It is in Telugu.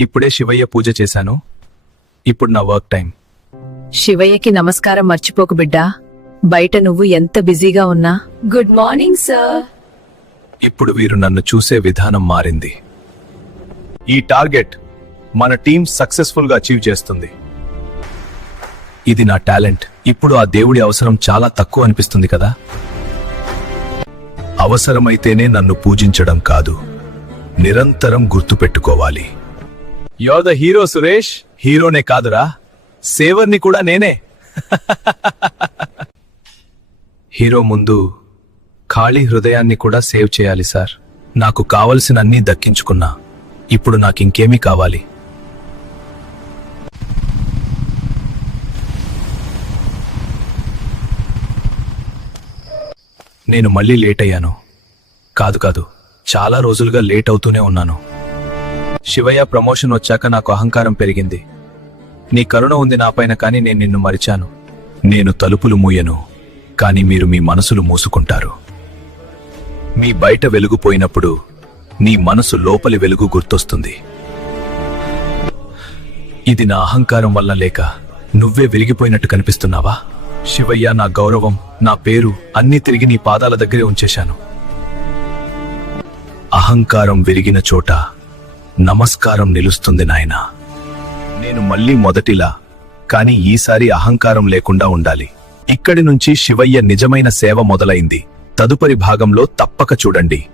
ఇప్పుడే శివయ్య పూజ చేశాను. ఇప్పుడు నా వర్క్ టైం. శివయ్యకి నమస్కారం మర్చిపోకు బిడ్డా. బయట నువ్వు ఎంత బిజీగా ఉన్నా. Good morning sir. ఇప్పుడు వీరు నన్ను చూసే విధానం మారింది. ఈ టార్గెట్ మన టీం సక్సెస్ఫుల్గా అచీవ్ చేస్తుంది. ఇది నా టాలెంట్. ఇప్పుడు ఆ దేవుడి అవసరం చాలా తక్కువ అనిపిస్తుంది కదా? అవసరమైతేనే నన్ను పూజించడం కాదు. నిరంతరం గుర్తుపెట్టుకోవాలి. యోర్ ద హీరో సురేష్ హీరోనే కాదురా సేవర్ని కూడా నేనే హీరో ముందు ఖాళీ హృదయాన్ని కూడా సేవ్ చేయాలి సార్ నాకు కావలసిన అన్నీ దక్కించుకున్నా ఇప్పుడు నాకింకేమీ కావాలి నేను మళ్ళీ లేట్ అయ్యాను కాదు కాదు చాలా రోజులుగా లేట్ అవుతూనే ఉన్నాను శివయ్య ప్రమోషన్ వచ్చాక నాకు అహంకారం పెరిగింది. నీ కరుణ ఉంది నాపైన కానీ నేను నిన్ను మరిచాను. నేను తలుపులు మూయను కానీ మీరు మీ మనసులు మూసుకుంటారు. మీ బయట వెలుగుపోయినప్పుడు నీ మనసు లోపలి వెలుగు గుర్తొస్తుంది. ఇది నా అహంకారం వల్ల లేక నువ్వే విరిగిపోయినట్టు కనిపిస్తున్నావా? శివయ్య నా గౌరవం నా పేరు అన్నీ తిరిగి నీ పాదాల దగ్గరే ఉంచేశాను. అహంకారం విరిగిన చోట నమస్కారం నిలుస్తుంది నాయనా. నేను మళ్ళీ మొదటిలా కానీ ఈసారి అహంకారం లేకుండా ఉండాలి. ఇక్కడి నుంచి శివయ్య నిజమైన సేవ మొదలైంది. తదుపరి భాగంలో తప్పక చూడండి.